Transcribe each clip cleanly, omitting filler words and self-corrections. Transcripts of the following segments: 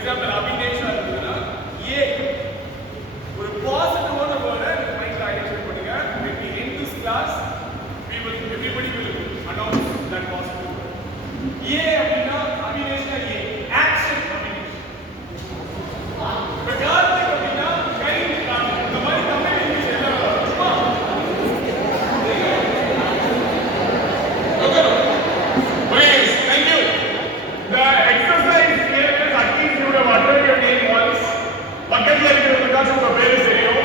Example அபினேஷா இருக்குதுன்னா ஏ ஒரு பாசிட்டிவான வேர்டை மைண்ட்ல ஐடென்டிஃபை பண்ணுங்க. when we end this class everybody will announce that positive word. ஏ அப்படின்னா அபினேஷா ஏ ஆக்ஷன் அபினேஷ். இப்ப கார்த்திக் அப்படின்னா கைண்ட் கார்த்திக். இந்த மாதிரி தமிழ் இங்கிலீஷ் எல்லாம் சும்மா okay. Please, thank you. The exercise here is at least you would have uttered your name once. பக்கத்துல இருக்கிறவங்களுக்காச்சும் உங்க பேரு தெரியும்.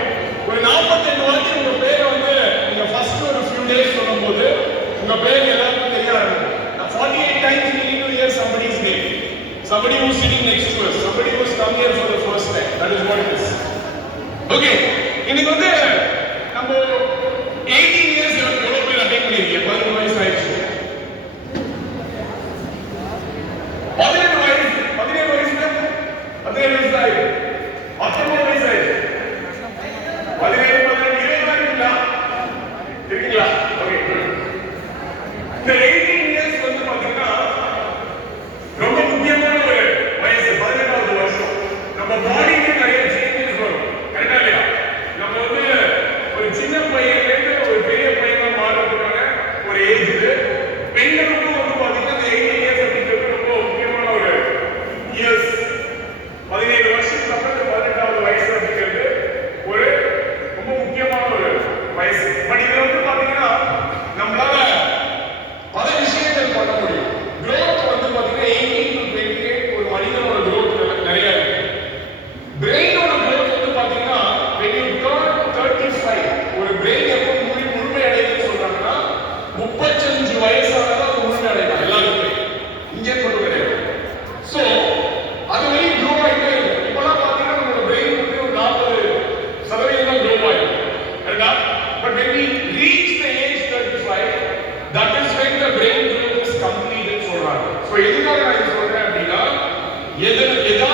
ஒரு 45 வாட்டி உங்க பேரை வந்து நீங்க ஃபர்ஸ்ட் ஒரு few days சொல்லும்போது உங்க பேர் எல்லாருக்கும் தெரிய ஆரம்பிக்கும். 48 times you need to hear somebody's name. Somebody who's sitting next to us. Somebody who's come here for the first time. That is what it is. Okay. இன்னைக்கு வந்து நம்ம 18 years எவ்வளவு பேர் அட்டெண்ட் பண்ணிருக்கீங்க? 11 வயசு ஆயிடுச்சு. 17 வயசு 17 வயசுல 17 வயசு ஆயிடுச்சு. 19 வயசு ஆயிடுச்சு. 17 20 இருக்கீங்களா? இருக்கீங்களா? ஓகே. இந்த 18 years வந்து பாத்தீங்கன்னா ரொம்ப முக்கியமான ஒரு வயசு. 18வது வருஷம். நம்ம பாடிக்கு நிறைய சேஞ்சஸ் வரும். கரெக்டா இல்லையா? நம்ம வந்து ஒரு சின்ன பையன்ல இருந்து ஒரு பெரிய பையனா மாறதுக்கான ஒரு ஏஜ் இது. பெண்களுக்கும் வந்து பாத்தீங்கன்னா இந்த 18 years அப்படிங்கிறது ரொம்ப முக்கியமான ஒரு இயர்ஸ். 17 வருஷத்துக்கு அப்புறம் 18வது வயசு அப்படிங்கிறது ஒரு ரொம்ப முக்கியமான ஒரு வயசு. பட் இதுல வந்து பாத்தீங்கன்னா நம்மளால பல விஷயங்கள் பண்ண முடியும். growth வந்து பாத்தீங்கன்னா 18 to 28 ஒரு மனிதனோட growth நிறைய இருக்கு. பிரெயினோட growth வந்து பாத்தீங்கன்னா when you turn 35 ஒரு பிரெயின் எப்போ முழுமை அடையுதுன்னு சொல்றாங்கன்னா 35 வயசானதா அது முழுமை அடையும் எல்லாருக்குமே. இங்கே கொண்டு கிடையாது. சோ அது வரையும் grow ஆயிட்டே இருக்கும். இப்பெல்லாம் பாத்தீங்கன்னா நம்மளோட பிரெயின் வந்து ஒரு 40% தான் grow ஆயிடும். கரெக்டா? But when we reach the age 35 that is when the brain growth is complete ன்னு சொல்றாங்க. சோ எதுக்காக நான் சொல்றேன் அப்படின்னா எதா